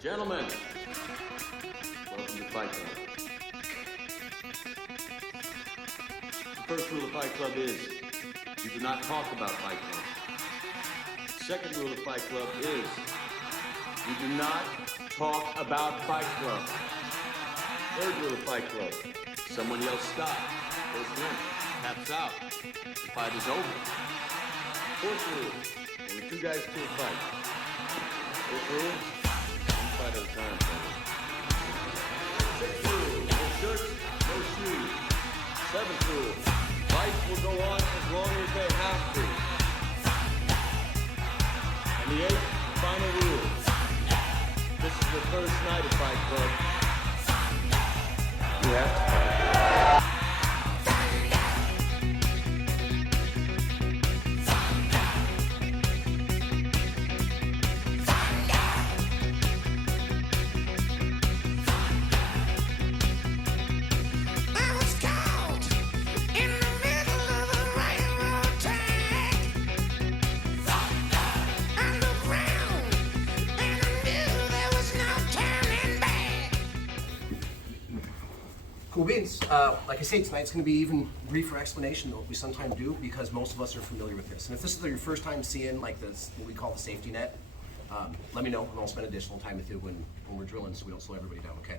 Gentlemen, welcome to Fight Club. The first rule of Fight Club is you do not talk about Fight Club. The second rule of Fight Club is you do not talk about Fight Club. Third rule of Fight Club, someone yells stop, first win, taps out, the fight is over. Fourth rule, only two guys to a fight. Fifth rule, one fight at a time, fellas. Sixth rule, no shirts, no shoes. Seventh rule, fights will go on as long as they have to. And the eighth, final rule, this is the first night of Fight Club. You have to fight. Cool beans. Like I say, tonight's going to be even briefer explanation than what we sometimes do because most of us are familiar with this. And if this is your first time seeing like this, what we call the safety net, let me know and I'll spend additional time with you when we're drilling so we don't slow everybody down, okay?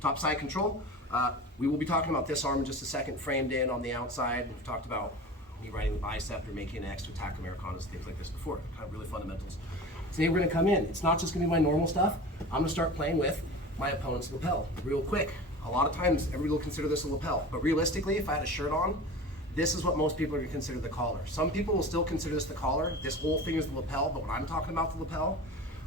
Top side control. We will be talking about this arm in just a second, framed in on the outside. We've talked about me riding the bicep or making an extra attack Americanas, things like this before, kind of really fundamentals. Today we're going to come in. It's not just going to be my normal stuff. I'm going to start playing with my opponent's lapel real quick. A lot of times, everybody will consider this a lapel, but realistically, if I had a shirt on, this is what most people are going to consider the collar. Some people will still consider this the collar. This whole thing is the lapel, but when I'm talking about the lapel,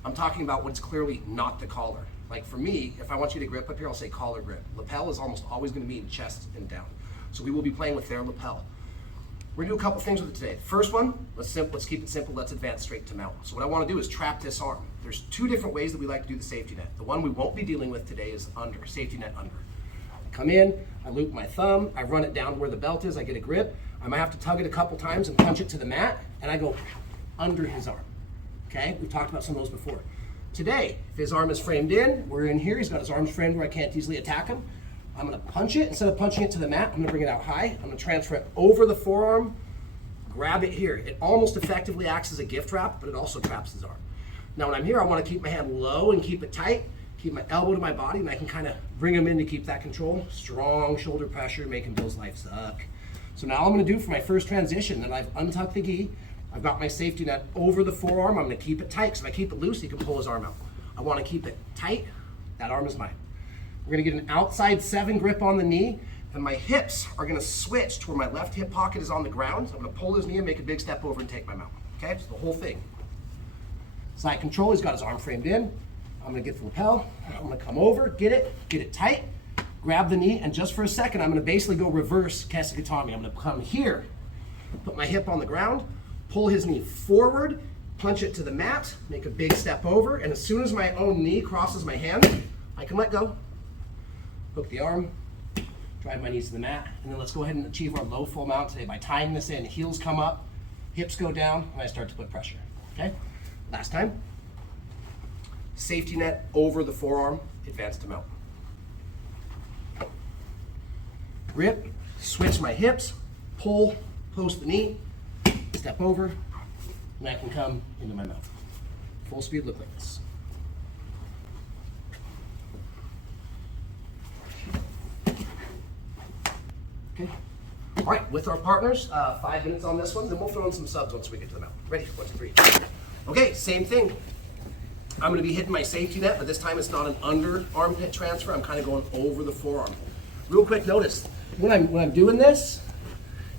I'm talking about what's clearly not the collar. Like for me, if I want you to grip up here, I'll say collar grip. Lapel is almost always going to mean chest and down. So we will be playing with their lapel. We're going to do a couple things with it today. The first one, let's keep it simple. Let's advance straight to mount. So what I want to do is trap this arm. There's two different ways that we like to do the safety net. The one we won't be dealing with today is under, safety net under. I come in, I loop my thumb, I run it down where the belt is, I get a grip. I might have to tug it a couple times and punch it to the mat, and I go under his arm. Okay, we've talked about some of those before. Today, if his arm is framed in, we're in here, he's got his arms framed where I can't easily attack him. I'm gonna punch it, instead of punching it to the mat, I'm gonna bring it out high, I'm gonna transfer it over the forearm, grab it here. It almost effectively acts as a gift wrap, but it also traps his arm. Now when I'm here, I wanna keep my hand low and keep it tight, keep my elbow to my body, and I can kind of bring him in to keep that control. Strong shoulder pressure, making Bill's life suck. So now all I'm gonna do for my first transition, that I've untucked the gi, I've got my safety net over the forearm, I'm gonna keep it tight, because if I keep it loose, he can pull his arm out. I wanna keep it tight, that arm is mine. We're gonna get an outside 7 grip on the knee, and my hips are gonna switch to where my left hip pocket is on the ground. So I'm gonna pull his knee and make a big step over and take my mount. Okay, so the whole thing. Side control, he's got his arm framed in. I'm gonna get the lapel, I'm gonna come over, get it tight, grab the knee, and just for a second, I'm gonna basically go reverse Kesikatami. I'm gonna come here, put my hip on the ground, pull his knee forward, punch it to the mat, make a big step over, and as soon as my own knee crosses my hand, I can let go. Hook the arm, drive my knees to the mat, and then let's go ahead and achieve our low full mount today by tying this in. Heels come up, hips go down, and I start to put pressure, okay? Last time. Safety net over the forearm, advance to mount. Grip, switch my hips, pull, post the knee, step over, and I can come into my mount. Full speed look like this. Okay. All right, with our partners, 5 minutes on this one, then we'll throw in some subs once we get to the mount. Ready? 1, 2, 3. Okay, same thing. I'm gonna be hitting my safety net, but this time it's not an under armpit transfer. I'm kind of going over the forearm. Real quick notice, when I'm doing this,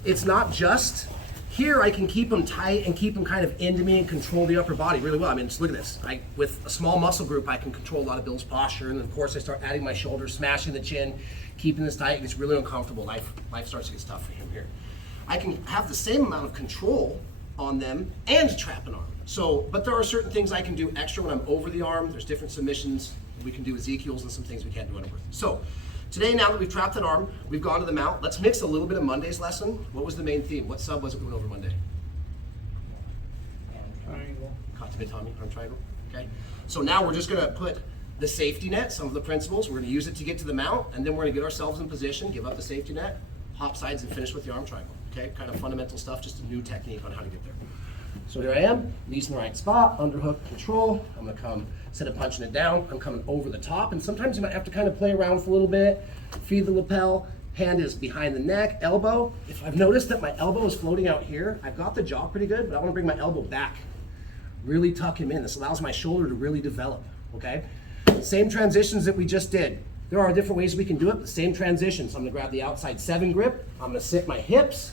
it's not just here. I can keep them tight and keep them kind of into me and control the upper body really well. I mean, just look at this. With a small muscle group, I can control a lot of Bill's posture, and then of course I start adding my shoulders, smashing the chin, keeping this tight. It gets really uncomfortable. Life starts to get tough for him here. I can have the same amount of control on them and trap an arm. So, but there are certain things I can do extra when I'm over the arm. There's different submissions we can do, Ezekiel's, and some things we can't do underneath. So today, now that we've trapped that arm, we've gone to the mount. Let's mix a little bit of Monday's lesson. What was the main theme? What sub was it we went over Monday? Triangle. Katsugatami, arm triangle. Okay. So now we're just gonna put the safety net, some of the principles. We're gonna use it to get to the mount, and then we're gonna get ourselves in position, give up the safety net, hop sides, and finish with the arm triangle. Okay, kind of fundamental stuff, just a new technique on how to get there. So here I am, knees in the right spot, underhook control. I'm gonna come, instead of punching it down, I'm coming over the top, and sometimes you might have to kind of play around with a little bit, feed the lapel. Hand is behind the neck, elbow. If I've noticed that my elbow is floating out here, I've got the jaw pretty good, but I wanna bring my elbow back. Really tuck him in. This allows my shoulder to really develop, okay? Same transitions that we just did. There are different ways we can do it, the same transitions. So I'm gonna grab the outside 7 grip. I'm gonna sit my hips.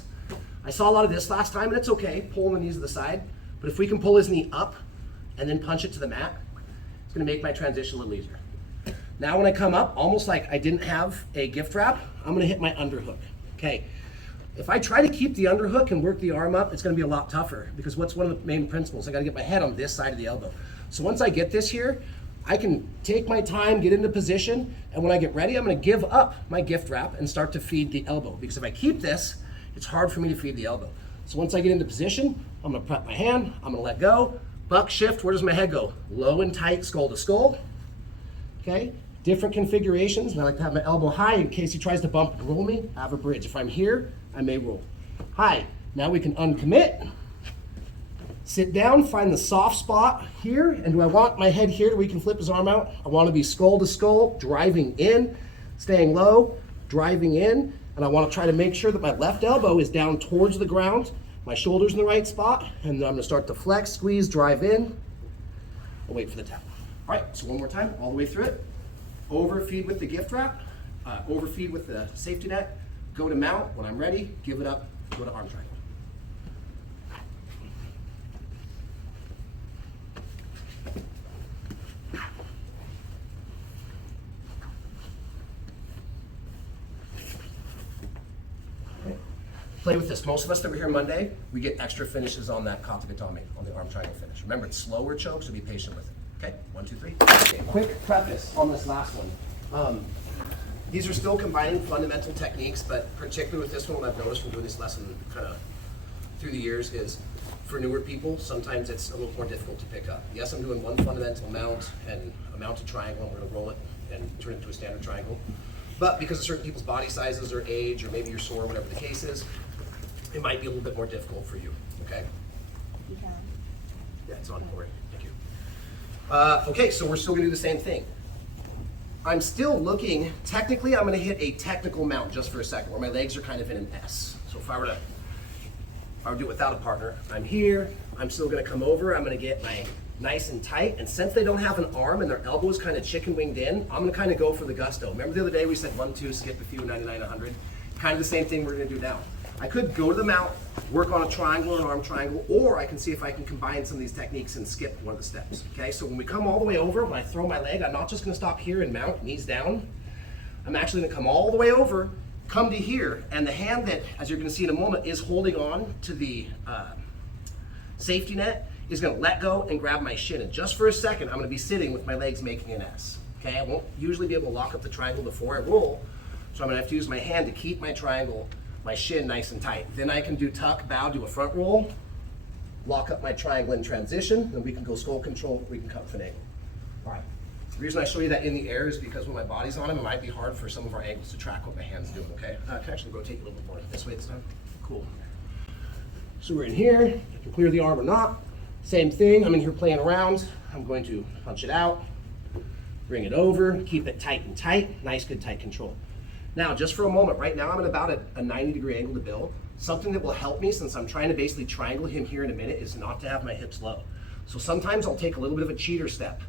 I saw a lot of this last time, and it's okay, pulling the knees to the side. But if we can pull his knee up and then punch it to the mat, it's gonna make my transition a little easier. Now when I come up, almost like I didn't have a gift wrap, I'm gonna hit my underhook, okay? If I try to keep the underhook and work the arm up, it's gonna be a lot tougher, because what's one of the main principles? I gotta get my head on this side of the elbow. So once I get this here, I can take my time, get into position, and when I get ready, I'm gonna give up my gift wrap and start to feed the elbow, because if I keep this, it's hard for me to feed the elbow. So once I get into position, I'm gonna prep my hand, I'm gonna let go, buck shift, where does my head go? Low and tight, skull to skull, okay? Different configurations, and I like to have my elbow high in case he tries to bump and roll me. I have a bridge. If I'm here, I may roll. High. Now we can uncommit. Sit down, find the soft spot here, and do I want my head here so we can flip his arm out? I want to be skull to skull, driving in, staying low, driving in, and I want to try to make sure that my left elbow is down towards the ground, my shoulder's in the right spot, and then I'm going to start to flex, squeeze, drive in. I'll wait for the tap. All right, so one more time, all the way through it. Overfeed with the gift wrap, overfeed with the safety net, go to mount. When I'm ready, give it up, go to arm triangle. Okay. Play with this. Most of us that were here Monday, we get extra finishes on that katakatame, on the arm triangle finish. Remember, it's slower choke, so be patient with it. Okay, 1, 2, 3. Okay, quick preface on this last one. These are still combining fundamental techniques, but particularly with this one, what I've noticed from doing this lesson kind of through the years is for newer people, sometimes it's a little more difficult to pick up. Yes, I'm doing one fundamental mount and a mounted triangle, and we're gonna roll it and turn it into a standard triangle. But because of certain people's body sizes or age, or maybe you're sore, whatever the case is, it might be a little bit more difficult for you, okay? You can. Yeah, it's on board. Thank you. Okay, so we're still gonna do the same thing. I'm still looking, technically I'm gonna hit a technical mount just for a second, where my legs are kind of in an S. So if I were to do it without a partner, I'm here, I'm still gonna come over, I'm gonna get my nice and tight, and since they don't have an arm and their elbow is kind of chicken winged in, I'm gonna kind of go for the gusto. Remember the other day we said 1, 2, skip a few, 99, 100? Kind of the same thing we're gonna do now. I could go to the mount, work on a triangle or an arm triangle, or I can see if I can combine some of these techniques and skip one of the steps, okay? So when we come all the way over, when I throw my leg, I'm not just gonna stop here and mount, knees down. I'm actually gonna come all the way over, come to here, and the hand that, as you're gonna see in a moment, is holding on to the safety net, is gonna let go and grab my shin. And just for a second, I'm gonna be sitting with my legs making an S, okay? I won't usually be able to lock up the triangle before I roll, so I'm gonna have to use my hand to keep my triangle, my shin nice and tight. Then I can do tuck, bow, do a front roll, lock up my triangle in transition, then we can go skull control, we can cut finagle. All right. The reason I show you that in the air is because when my body's on him, it might be hard for some of our ankles to track what my hand's doing, okay? I can actually rotate a little bit more this way this time. Cool. So we're in here, I can clear the arm or not. Same thing, I'm in here playing around. I'm going to punch it out, bring it over, keep it tight and tight, nice, good, tight control. Now, just for a moment, right now I'm at about a 90-degree angle to build. Something that will help me, since I'm trying to basically triangle him here in a minute, is not to have my hips low. So sometimes I'll take a little bit of a cheater step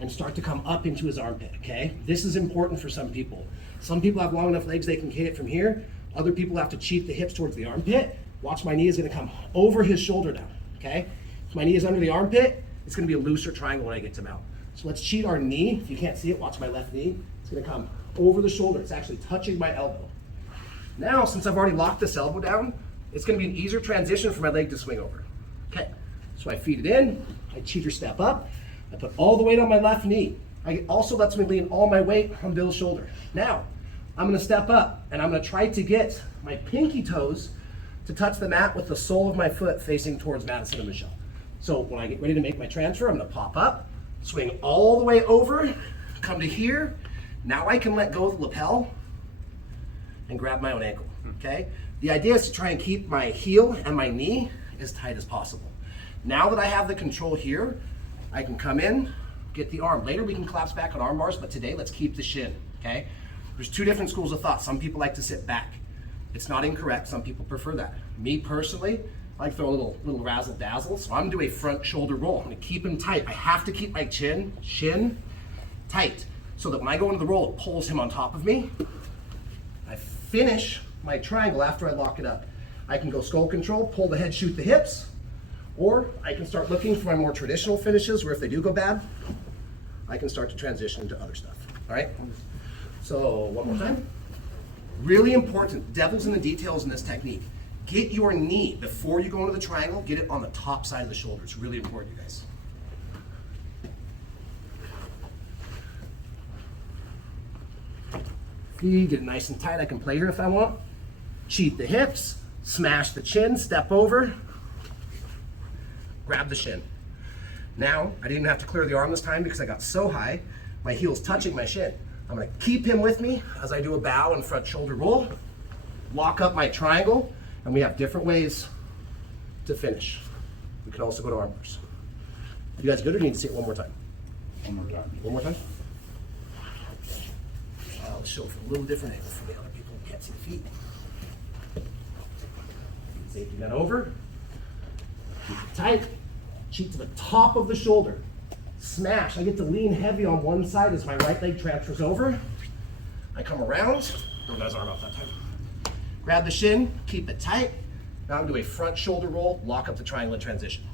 and start to come up into his armpit, okay? This is important for some people. Some people have long enough legs they can hit it from here. Other people have to cheat the hips towards the armpit. Watch, my knee is gonna come over his shoulder now, okay? If my knee is under the armpit, it's gonna be a looser triangle when I get to mount. So let's cheat our knee. If you can't see it, watch my left knee. It's gonna come over the shoulder. It's actually touching my elbow. Now, since I've already locked this elbow down, it's gonna be an easier transition for my leg to swing over. Okay, so I feed it in, I cheater step up, I put all the weight on my left knee. It also lets me lean all my weight on Bill's shoulder. Now, I'm gonna step up and I'm gonna try to get my pinky toes to touch the mat with the sole of my foot facing towards Madison and Michelle. So when I get ready to make my transfer, I'm gonna pop up, swing all the way over, come to here. Now I can let go of the lapel and grab my own ankle, okay? The idea is to try and keep my heel and my knee as tight as possible. Now that I have the control here, I can come in, get the arm. Later we can collapse back on arm bars, but today let's keep the shin, okay? There's two different schools of thought. Some people like to sit back. It's not incorrect, some people prefer that. Me personally, I like to throw a little razzle dazzle, so I'm gonna do a front shoulder roll. I'm gonna keep him tight. I have to keep my shin tight, so that when I go into the roll, it pulls him on top of me. I finish my triangle after I lock it up. I can go skull control, pull the head, shoot the hips, or I can start looking for my more traditional finishes where if they do go bad, I can start to transition into other stuff, all right? So one more time. Really important, devil's in the details in this technique. Get your knee, before you go into the triangle, get it on the top side of the shoulder. It's really important, you guys. Feet, get it nice and tight. I can play here if I want. Cheat the hips, smash the chin, step over, grab the shin. Now, I didn't have to clear the arm this time because I got so high, my heel's touching my shin. I'm gonna keep him with me as I do a bow and front shoulder roll, lock up my triangle, and we have different ways to finish. We can also go to arm bars. You guys good or need to see it one more time? One more time. One more time? I'll show from a little different angle for the other people who can't see the feet. Safety net over. Keep it tight. Cheek to the top of the shoulder. Smash. I get to lean heavy on one side as my right leg transfers over. I come around. Don't guys arm out that time. Grab the shin, keep it tight. Now I'm going to do a front shoulder roll, lock up the triangle and transition.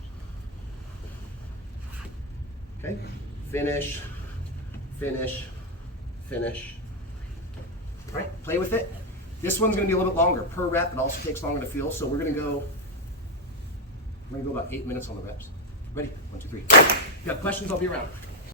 Okay? Finish, finish, finish. All right, play with it. This one's going to be a little bit longer per rep. It also takes longer to feel, so we're going to go about 8 minutes on the reps. Ready? 1, 2, 3. If you have questions, I'll be around.